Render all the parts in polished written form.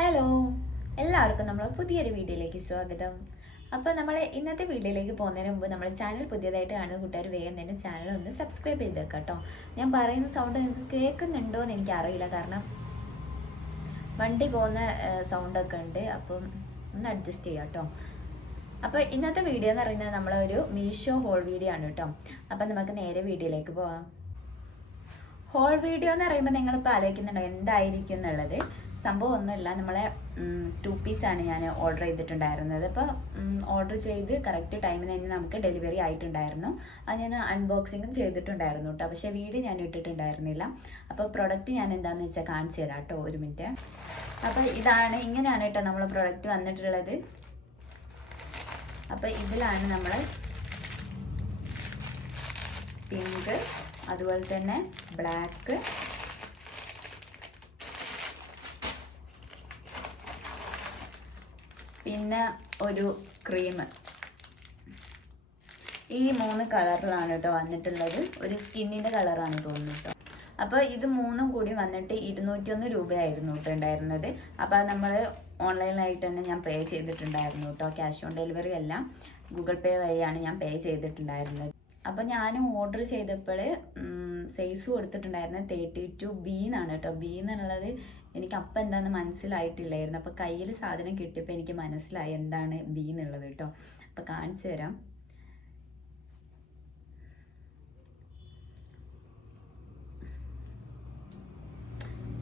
Hello, എല്ലാവർക്കും നമ്മൾ പുതിയൊരു വീഡിയോയിലേക്ക് സ്വാഗതം. അപ്പോൾ നമ്മൾ ഇന്നത്തെ വീഡിയോയിലേക്ക് പോകുന്നതിന് മുമ്പ് നമ്മുടെ ചാനൽ പുതിയതായിട്ട് കാണുന്ന കൂട്ടുകാർ വേഗം തന്നെ ചാനൽ ഒന്ന് സബ്സ്ക്രൈബ് ചെയ്തേക്കാം കേട്ടോ. ഞാൻ പറയുന്ന സൗണ്ട് നിങ്ങൾക്ക് കേൾക്കുന്നുണ്ടോ എന്ന് എനിക്കറിയില്ല, കാരണം വണ്ടി പോകുന്ന സൗണ്ടൊക്കെ ഉണ്ട്. അപ്പം ഒന്ന് അഡ്ജസ്റ്റ് ചെയ്യാം കേട്ടോ. അപ്പോൾ ഇന്നത്തെ വീഡിയോ എന്ന് പറയുന്നത് നമ്മളൊരു മീഷോ ഹോൾ വീഡിയോ ആണ് കേട്ടോ. അപ്പം നമുക്ക് നേരെ വീഡിയോയിലേക്ക് പോവാം. ഹോൾ വീഡിയോ എന്ന് പറയുമ്പോൾ നിങ്ങളിപ്പോൾ ആലോചിക്കുന്നുണ്ടോ എന്തായിരിക്കും എന്നുള്ളത്. സംഭവം ഒന്നുമില്ല, നമ്മളെ 2 പീസാണ് ഞാൻ ഓർഡർ ചെയ്തിട്ടുണ്ടായിരുന്നത്. അപ്പോൾ ഓർഡർ ചെയ്ത് കറക്റ്റ് ടൈമിന് തന്നെ നമുക്ക് ഡെലിവറി ആയിട്ടുണ്ടായിരുന്നു. അത് ഞാൻ അൺബോക്സിങ്ങും ചെയ്തിട്ടുണ്ടായിരുന്നു കേട്ടോ. പക്ഷേ വീഡിയോ ഞാൻ ഇട്ടിട്ടുണ്ടായിരുന്നില്ല. അപ്പോൾ പ്രൊഡക്റ്റ് ഞാൻ എന്താണെന്ന് വെച്ചാൽ കാണിച്ചു തരാം കേട്ടോ, ഒരു മിനിറ്റ്. അപ്പോൾ ഇങ്ങനെയാണ് കേട്ടോ നമ്മളെ പ്രൊഡക്റ്റ് വന്നിട്ടുള്ളത്. അപ്പോൾ ഇതിലാണ് നമ്മൾ പിങ്ക്, അതുപോലെ തന്നെ ബ്ലാക്ക്, പിന്നെ ഒരു ക്രീം, ഈ 3 കളറിലാണ് കേട്ടോ വന്നിട്ടുള്ളത്. ഒരു സ്കിന്നിൻ്റെ കളറാണ് തോന്നുന്നു കേട്ടോ. അപ്പോൾ ഇത് 3ഉം കൂടി വന്നിട്ട് 201 രൂപയായിരുന്നു കേട്ടോ ഉണ്ടായിരുന്നത്. അപ്പോൾ അത് നമ്മൾ ഓൺലൈനായിട്ട് തന്നെ ഞാൻ പേ ചെയ്തിട്ടുണ്ടായിരുന്നു കേട്ടോ. ക്യാഷ് ഓൺ ഡെലിവറി അല്ല, ഗൂഗിൾ പേ വഴിയാണ് ഞാൻ പേ ചെയ്തിട്ടുണ്ടായിരുന്നത്. അപ്പോൾ ഞാൻ ഓർഡർ ചെയ്തപ്പോൾ സൈസ് കൊടുത്തിട്ടുണ്ടായിരുന്നത് 32B എന്നാണ് കേട്ടോ. B എന്നുള്ളത് എനിക്ക് അപ്പം എന്താണെന്ന് മനസ്സിലായിട്ടില്ലായിരുന്നു. അപ്പോൾ കയ്യിൽ സാധനം കിട്ടിയപ്പോൾ എനിക്ക് മനസ്സിലായി എന്താണ് B എന്നുള്ളത് കേട്ടോ. അപ്പോൾ കാണിച്ചു തരാം.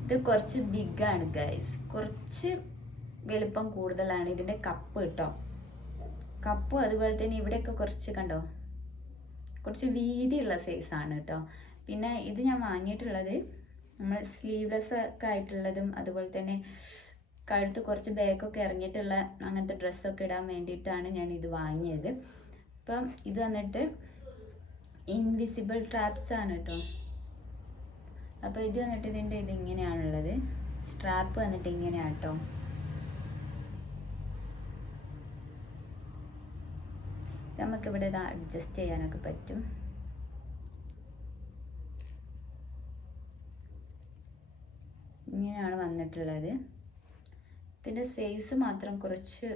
ഇത് കുറച്ച് ബിഗാണ് ഗൈസ്, കുറച്ച് വലുപ്പം കൂടുതലാണ് ഇതിൻ്റെ കപ്പ് കേട്ടോ. കപ്പും അതുപോലെ തന്നെ ഇവിടെയൊക്കെ കുറച്ച് കണ്ടോ, കുറച്ച് വീതിയുള്ള സൈസാണ് കേട്ടോ. പിന്നെ ഇത് ഞാൻ വാങ്ങിയിട്ടുള്ളത് നമ്മൾ സ്ലീവ്ലെസ് ഒക്കെ ആയിട്ടുള്ളതും അതുപോലെ തന്നെ കഴുത്ത് കുറച്ച് ബാക്കൊക്കെ ഇറങ്ങിയിട്ടുള്ള അങ്ങനത്തെ ഡ്രസ്സൊക്കെ ഇടാൻ വേണ്ടിയിട്ടാണ് ഞാൻ ഇത് വാങ്ങിയത്. അപ്പം ഇത് വന്നിട്ട് ഇൻവിസിബിൾ ട്രാപ്സ് ആണ് കേട്ടോ. അപ്പോൾ ഇത് വന്നിട്ട് ഇതിങ്ങനെയാണുള്ളത്. സ്ട്രാപ്പ് വന്നിട്ട് ഇങ്ങനെയാണ് കേട്ടോ. നമുക്കിവിടെ ഇത് അഡ്ജസ്റ്റ് ചെയ്യാനൊക്കെ പറ്റും. ഇങ്ങനെയാണ് വന്നിട്ടുള്ളത്. ഇതിൻ്റെ സൈസ് മാത്രം കുറച്ച്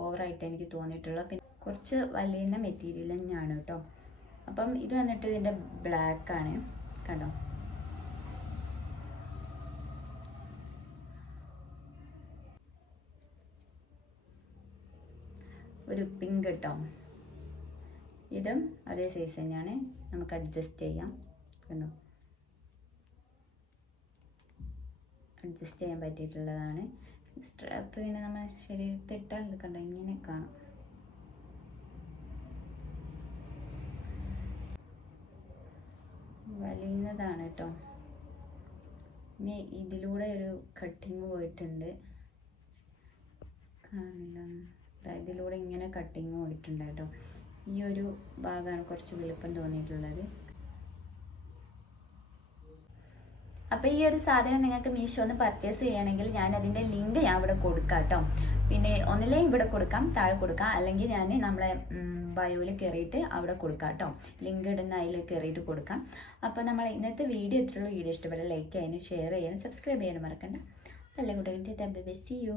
ഓവറായിട്ട് എനിക്ക് തോന്നിയിട്ടുള്ളത്. പിന്നെ കുറച്ച് വലിയ മെറ്റീരിയൽ തന്നെയാണ് കേട്ടോ. അപ്പം ഇത് വന്നിട്ട് ഇതിൻ്റെ ബ്ലാക്കാണ് കണ്ടോ. ഒരു പിങ്ക് കേട്ടോ. ഇതും അതേ സൈസ് തന്നെയാണ്, നമുക്ക് അഡ്ജസ്റ്റ് ചെയ്യാം കണ്ടോ. അഡ്ജസ്റ്റ് ചെയ്യാൻ പറ്റിയിട്ടുള്ളതാണ്. സ്ട്രാപ്പ് പിന്നെ നമ്മൾ ശരീരത്തിട്ടാൽ ഇത് കണ്ടോ ഇങ്ങനെ കാണാം. വലിയുന്നതാണ് കേട്ടോ. ഇനി ഇതിലൂടെ ഒരു കട്ടിങ് പോയിട്ടുണ്ട്, കാണില്ല. ഇതിലൂടെ ഇങ്ങനെ കട്ടിങ് പോയിട്ടുണ്ട് കേട്ടോ. ഈ ഒരു ഭാഗമാണ് കുറച്ച് വലുപ്പം തോന്നിയിട്ടുള്ളത്. അപ്പോൾ ഈ ഒരു സാധനം നിങ്ങൾക്ക് മീഷോന്ന് പർച്ചേസ് ചെയ്യണമെങ്കിൽ ഞാൻ അതിൻ്റെ ലിങ്ക് ഞാൻ ഇവിടെ കൊടുക്കാം കേട്ടോ. പിന്നെ ഒന്നിലേ ഇവിടെ കൊടുക്കാം, താഴെ കൊടുക്കാം, അല്ലെങ്കിൽ ഞാൻ നമ്മളെ ബയോയിൽ കയറിയിട്ട് അവിടെ കൊടുക്കാം കേട്ടോ. ലിങ്ക് ഇടുന്ന അതിൽ കയറിയിട്ട് കൊടുക്കാം. അപ്പോൾ നമ്മൾ ഇന്നത്തെ വീഡിയോ ഇത്രയുള്ള വീഡിയോ ഇഷ്ടപ്പെട്ട ലൈക്ക് ചെയ്യാനും ഷെയർ ചെയ്യാനും സബ്സ്ക്രൈബ് ചെയ്യാനും മറക്കണ്ട. നല്ല കൂട്ടുകാരുടെ ബൈ, സീ യു.